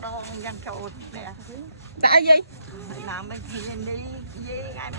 đong nhân châu nè đã gì làm bên kia đi gì ngay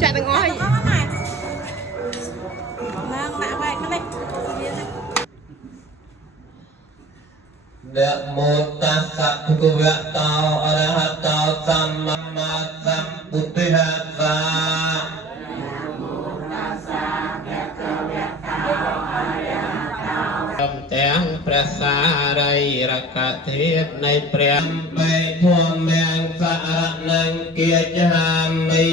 chạy từng ngõ hay Namo tassa bhagavato arahato samma sambuddhassa. Tiếngព្រះសារីរកធាតុនៃព្រះបេធម៌មៀងសរណង្គគាចាមិ